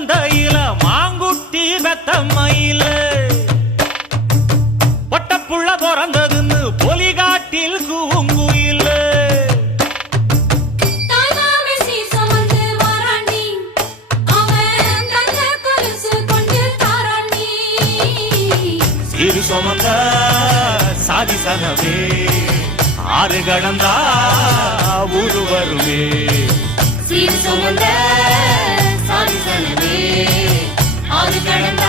மந்தையில மாங்குட்டி வெத்தம்மையில பொட்டப்புள்ள பிறந்ததுன்னு பொலிகாட்டில் கூங்குயில சீரு சுமந்த சாதிசனவே ஆறு கடந்தா ஊரு வருவே சீரு சுமந்த சாதிசனவே ஆறு கடந்தா